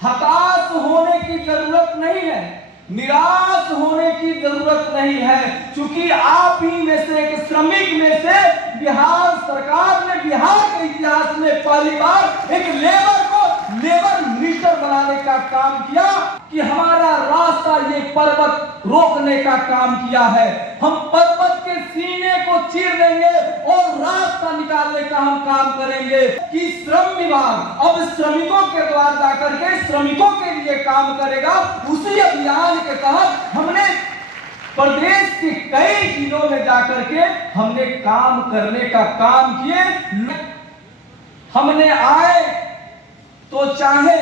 हताश होने की जरूरत नहीं है, निराश होने की जरूरत नहीं है, क्योंकि आप ही में से एक श्रमिक में से बिहार सरकार ने बिहार के इतिहास में पहली बार एक लेबर मिनिस्टर बनाने का काम किया कि हमारा रास्ता ये पर्वत रोकने का काम किया है। हम पर्वत के सीने को चीर देंगे और रास्ता निकालने का हम काम करेंगे कि श्रम विभाग अब श्रमिकों के द्वार जाकर के श्रमिकों के लिए काम करेगा। उसी अभियान के तहत हमने प्रदेश के कई जिलों में जाकर के हमने काम करने का काम किए। हमने आए तो चाहे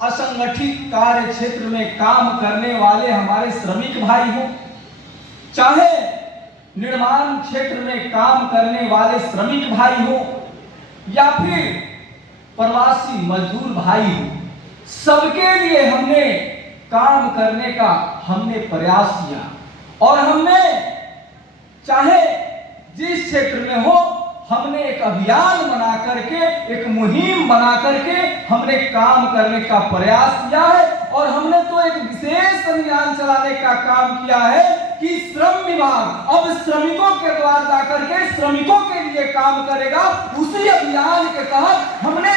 असंगठित कार्य क्षेत्र में काम करने वाले हमारे श्रमिक भाई हो, चाहे निर्माण क्षेत्र में काम करने वाले श्रमिक भाई हो, या फिर प्रवासी मजदूर भाई हो, सबके लिए हमने काम करने का हमने प्रयास किया। और हमने चाहे जिस क्षेत्र में हो, हमने एक अभियान बना करके, एक मुहिम बना करके हमने काम करने का प्रयास किया है। और हमने तो एक विशेष अभियान चलाने का काम किया है कि श्रम विभाग अब श्रमिकों के द्वार जाकर के श्रमिकों के लिए काम करेगा। उसी अभियान के तहत हमने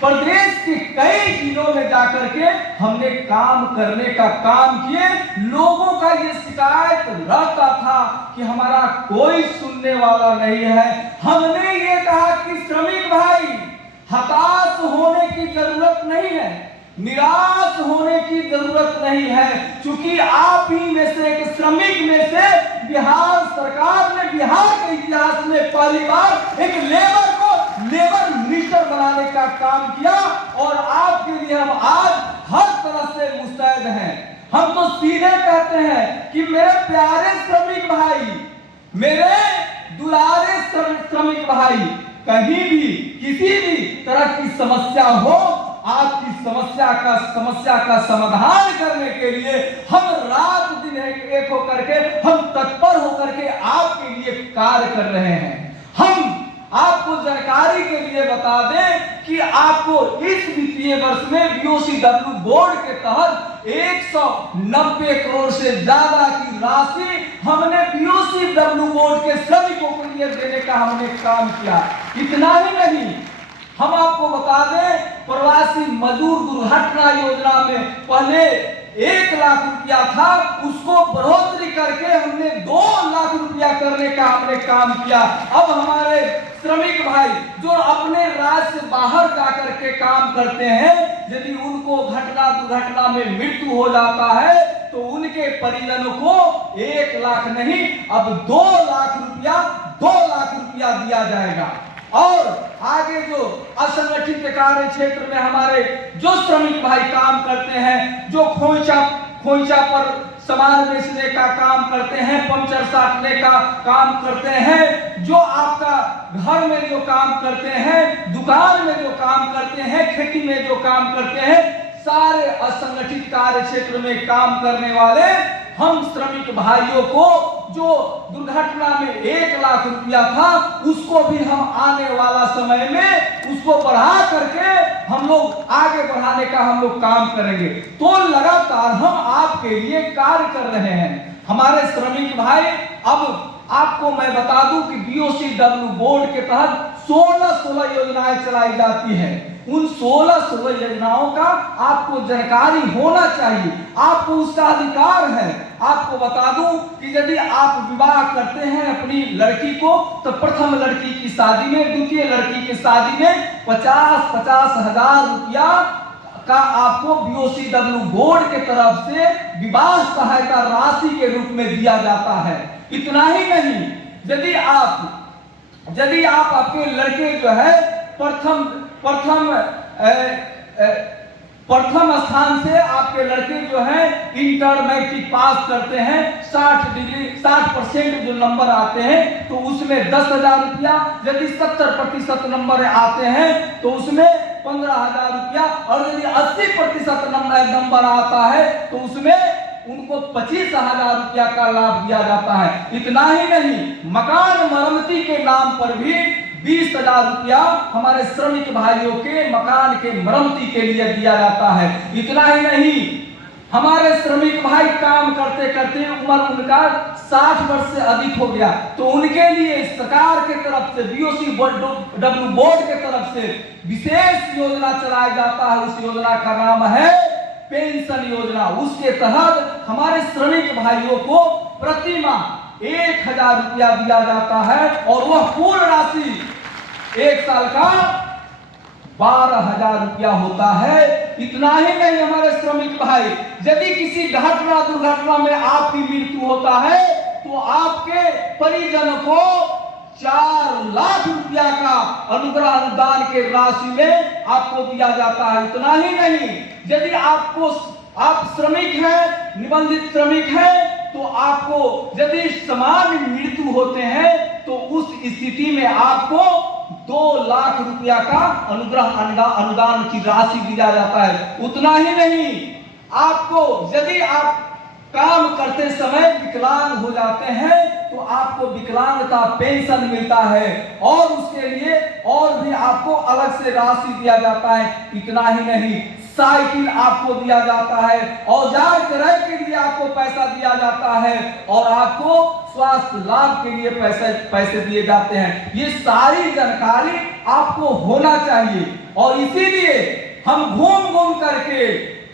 प्रदेश के कई जिलों में जाकर के हमने काम करने का काम किए। लोगों का ये शिकायत रहता था कि हमारा कोई सुनने वाला नहीं है। हमने ये कहा कि श्रमिक भाई, हताश होने की जरूरत नहीं है, निराश होने की जरूरत नहीं है, क्योंकि आप ही में से एक श्रमिक में से बिहार सरकार ने बिहार के इतिहास में पहली बार एक लेबर मिनिस्टर बनाने का काम किया। और आपके लिए हम आज हर तरह से मुस्तैद हैं। हम तो सीधे कहते हैं कि मेरे प्यारे श्रमिक भाई, मेरे दुलारे श्रमिक भाई, कहीं भी किसी भी तरह की समस्या हो, आपकी समस्या का समाधान करने के लिए हम रात दिन एक होकर के, हम तत्पर होकर के आपके लिए कार्य कर रहे हैं। हम आपको जानकारी के लिए बता दें कि आपको इस वित्तीय वर्ष में बीओसीडब्ल्यू बोर्ड के तहत 190 करोड़ से ज्यादा की राशि हमने बीओसीडब्ल्यू बोर्ड के श्रमिकों के लिए देने का हमने काम किया। इतना ही नहीं, हम आपको बता दें प्रवासी मजदूर दुर्घटना योजना में पहले 1 लाख रुपया था, उसको बढ़ोतरी करके हमने 2 लाख रुपया करने का हमने काम किया। अब हमारे श्रमिक भाई जो अपने राज्य से बाहर जाकर के काम करते हैं, यदि उनको दुर्घटना में मृत्यु हो जाता है तो उनके परिजनों को 1 लाख नहीं, अब 2 लाख रुपया दिया जाएगा। और आगे जो असंगठित कार्य क्षेत्र में हमारे जो श्रमिक भाई काम करते हैं, जो खोइचा पर सामान बेचने का काम करते हैं, पंचर साटने का काम करते हैं, जो आपका घर में जो काम करते हैं, दुकान में जो काम करते हैं, खेती में जो काम करते हैं, सारे असंगठित कार्य क्षेत्र में काम करने वाले हम श्रमिक भाइयों को जो दुर्घटना में 1 लाख रुपया था, उसको भी हम आने वाला समय में उसको बढ़ा करके हम लोग आगे बढ़ाने का हम लोग काम करेंगे। तो लगातार हम आपके लिए कार्य कर रहे हैं हमारे श्रमिक भाई। अब आपको मैं बता दूं कि बीओसीडब्ल्यू बोर्ड के तहत 16 योजनाएं चलाई जाती है। उन 16 योजनाओं का आपको जानकारी होना चाहिए, आपको उसका अधिकार है। आपको बता दूं कि यदि आप विवाह करते हैं अपनी लड़की को, तो प्रथम लड़की की शादी में, द्वितीय लड़की की शादी में 50-50 हजार रुपया का आपको बीओसीडब्ल्यू बोर्ड के तरफ से विवाह सहायता राशि के रूप में दिया जाता है। इतना ही नहीं, यदि आप आपके लड़के जो है प्रथम स्थान से आपके लड़के जो है इंटर मैट्रिक पास करते हैं, 60% जो नंबर आते हैं तो उसमें 10,000 रुपया, यदि 70% नंबर आते हैं तो उसमें 15,000 रुपया, और यदि 80% नंबर आता है तो उसमें उनको 25,000 रुपया का लाभ दिया जाता है। इतना ही नहीं, मकान मरम्मती के नाम पर भी 20,000 रुपया हमारे श्रमिक भाइयों के मकान के मरम्मती के लिए दिया जाता है। इतना ही नहीं, हमारे श्रमिक भाई काम करते करते उम्र उनका 60 वर्ष से अधिक हो गया, तो उनके लिए सरकार के तरफ से BOC बोर्ड के तरफ से विशेष योजना चलाया जाता है। उस योजना का नाम है पेंशन योजना। उसके तहत हमारे श्रमिक भाइयों को प्रति माह 1,000 रुपया दिया जाता है और वह पूर्ण राशि 1 साल का 12,000 रुपया होता है। इतना ही नहीं, हमारे श्रमिक भाई, यदि किसी घटना दुर्घटना में आपकी मृत्यु होता है तो आपके परिजन को 4 लाख रुपया का अनुग्रह अनुदान के राशि में आपको दिया जाता है। इतना ही नहीं, यदि आप श्रमिक हैं, निबंधित श्रमिक हैं, तो आपको यदि सामान्य मृत्यु होते हैं तो उस स्थिति में आपको 2 लाख रुपया का अनुग्रह अनुदान की राशि दिया जाता है। उतना ही नहीं, आपको यदि आप काम करते समय विकलांग हो जाते हैं तो आपको विकलांगता पेंशन मिलता है और उसके लिए और भी आपको अलग से राशि दिया जाता है। इतना ही नहीं, साइकिल आपको दिया जाता है, औजार क्रय के लिए आपको पैसा दिया जाता है और आपको स्वास्थ्य लाभ के लिए पैसे दिए जाते हैं। ये सारी जानकारी आपको होना चाहिए और इसीलिए हम घूम घूम करके,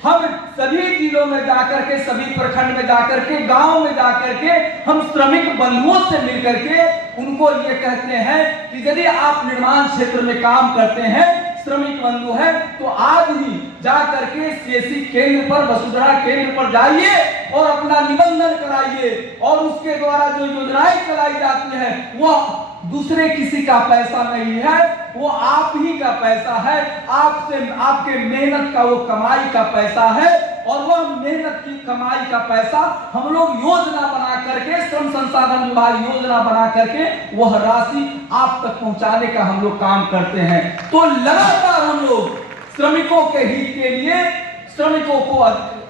हम सभी जिलों में जाकर के, सभी प्रखंड में जाकर के, गांव में जाकर के हम श्रमिक बंधुओं से मिलकर के उनको ये कहते हैं कि यदि आप निर्माण क्षेत्र में काम करते हैं, श्रमिक बंधु है, तो आज ही जाकर के CSC केंद्र पर, वसुंधरा केंद्र पर जाइए और अपना निबंधन कराइए और उसके द्वारा जो योजनाएं चलाई जाती है वह दूसरे किसी का पैसा नहीं है, वो आप ही का पैसा है। आपसे, आपके मेहनत का वो कमाई का पैसा है और वह मेहनत की कमाई का पैसा हम लोग योजना बना करके, श्रम संसाधन विभाग योजना बना करके वह राशि आप तक पहुंचाने का हम लोग काम करते हैं। तो लगातार हम लोग श्रमिकों के हित के लिए,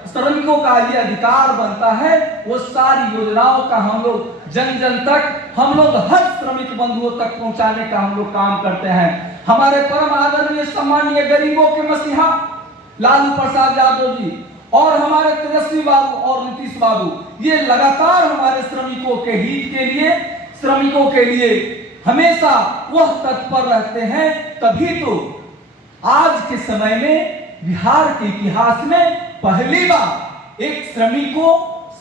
श्रमिकों का ये अधिकार बनता है, वो सारी योजनाओं का हम लोग जन जन तक, हम लोग हर श्रमिक बंधुओं तक पहुंचाने का हम लोग काम करते हैं। हमारे परम आदरणीय सम्मानीय गरीबों के मसीहा लालू प्रसाद यादव जी और हमारे तेजस्वी बाबू और नीतीश बाबू, ये लगातार हमारे श्रमिकों के हित के लिए, श्रमिकों के लिए हमेशा वह तत्पर रहते हैं। तभी तो आज के समय में बिहार के इतिहास में पहली बार एक श्रमिक को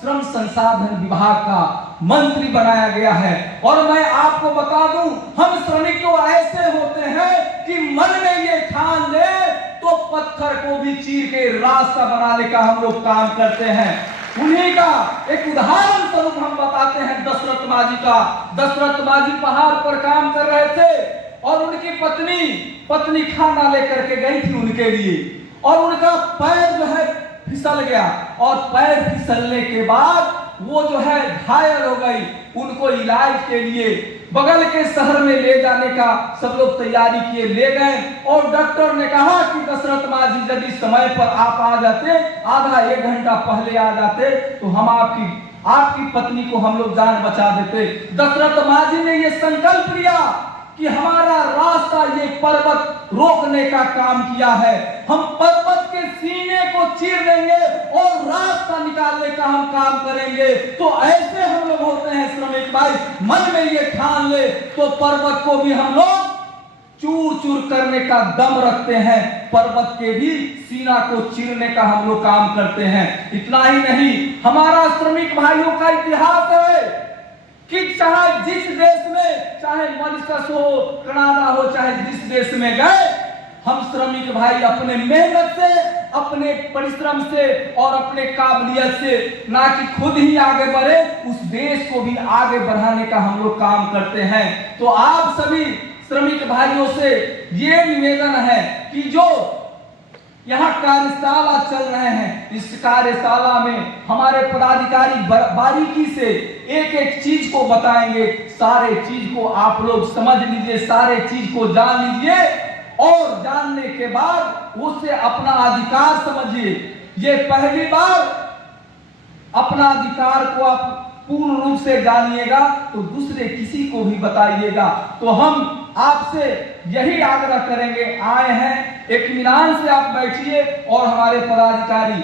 श्रम संसाधन विभाग का मंत्री बनाया गया है। और मैं आपको बता दूं, हम श्रमिक तो ऐसे होते हैं कि मन में ये ठान ले तो पत्थर को भी चीर के रास्ता बनाने का हम लोग काम करते हैं। उन्हीं का एक उदाहरण स्वरूप हम बताते हैं दशरथ मांझी का। दशरथ मांझी पहाड़ पर काम कर रहे थे और उनकी पत्नी खाना लेकर के गई थी उनके लिए, और उनका पैर जो है फिसल गया और पैर फिसलने के बाद वो जो है घायल हो गई। उनको इलाज के लिए बगल के शहर में ले जाने का सब लोग तैयारी किए, ले गए और डॉक्टर ने कहा कि दशरथ मांझी यदि समय पर आप आ जाते, आधा 1 घंटा पहले आ जाते, तो हम आपकी पत्नी को हम लोग जान बचा देते। दशरथ मांझी ने ये संकल्प लिया कि हमारा रास्ता ये पर्वत रोकने का काम किया है, हम पर्वत के सीने को चीर देंगे और रास्ता निकालने का हम काम करेंगे। तो ऐसे हम लोग होते हैं श्रमिक भाई, मन में ये ठान ले तो पर्वत को भी हम लोग चूर चूर करने का दम रखते हैं, पर्वत के भी सीना को चीरने का हम लोग काम करते हैं। इतना ही नहीं, हमारा श्रमिक भाइयों का इतिहास है कि चाहे जिस देश में, चाहे मॉरिशस हो, कनाडा हो, चाहे जिस देश में गए, हम श्रमिक भाई अपने मेहनत से, अपने परिश्रम से और अपने काबिलियत से ना कि खुद ही आगे बढ़े, उस देश को भी आगे बढ़ाने का हम लोग काम करते हैं। तो आप सभी श्रमिक भाइयों से ये निवेदन है कि जो यहाँ कार्यशाला चल रहे हैं, इस कार्यशाला में हमारे पदाधिकारी बारीकी से एक एक चीज को बताएंगे। सारे चीज को आप लोग समझ लीजिए, सारे चीज को जान लीजिए और जानने के बाद उससे अपना अधिकार समझिए। ये पहली बार अपना अधिकार को आप पूर्ण रूप से जानिएगा तो दूसरे किसी को भी बताइएगा। तो हम आपसे यही आग्रह करेंगे, आए हैं इत्मीनान से आप बैठिए और हमारे पदाधिकारी